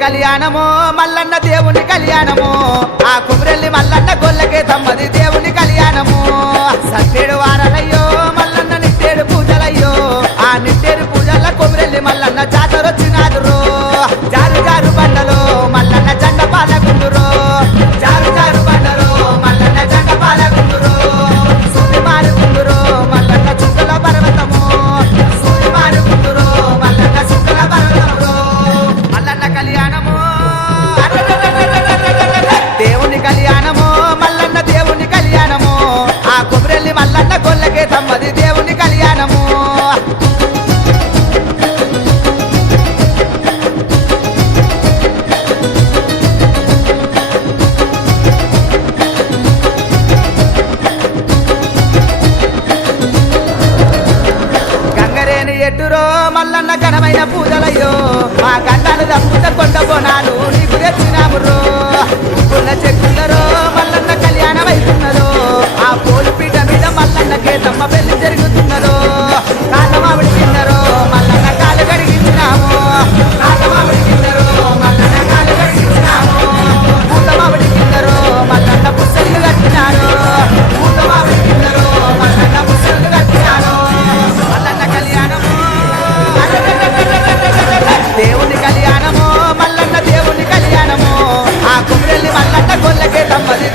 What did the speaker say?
కళ్యాణమో మల్లన్న దేవుని కళ్యాణమో ఆ కుబరెల్లి మల్లన్న గొల్లకే తమ్మది దేవుని కళ్యాణమో సత్తేడు వారాలయ్యో మల్లన్న నిట్టేడు పూజలయ్యో ఆ నిట్టేడు పూజల కుబరెల్లి మల్లన్న జాతరొచ్చినాదురో జారు జారు బండలో మల్లన్న జెండ పాలగుండురో జారు జారు బండలో మల్లన్న జెండ పాలగుండురో సూది మారుగుండురో మల్లన్న చుక్కల పర్వతము సూది మారుగుండురో మల్లన్న చుక్కల పర్వతము మల్లన్న కళ్యాణము దేవుని కళ్యాణము మల్లన్న దేవుని కళ్యాణము ఆ కుబరెల్లి మల్లన్న గొల్లకే తమ్మది దేవుని కళ్యాణము గంగరేని ఎట్టురో మల్లన్న ఘనమైన పూజలయ్యో మా గండాలు తప్పుత కొండ బోనాలు నీకు తెచ్చినామురో పుల్ల చెక్కున్నరో మల్లన్న కళ్యాణం అవుతున్నదో ఆ పోలు పీట మీద మల్లన్నకే తమ్మ పెళ్లి జరుగుతున్నదో కాళ్ళమావిడి తిన్నరో మల్లన్న కాలు కడిగించినాము కాళ్ళమావిడి తిన్నరో మల్లన్న కాలు కడిగించినాము పూతమావిడి తిన్నరో మల్లన్న పుస్తలు కట్టినారు పూతమావిడి తిన్నరో మల్లన్న పుస్తలు కట్టినారు మల్లన్న కళ్యాణము దేవుని కళ్యాణము మల్లన్న దేవుని కళ్యాణము ఆ కుబరెల్లి మల్లన్న గొల్లకే తమ్మది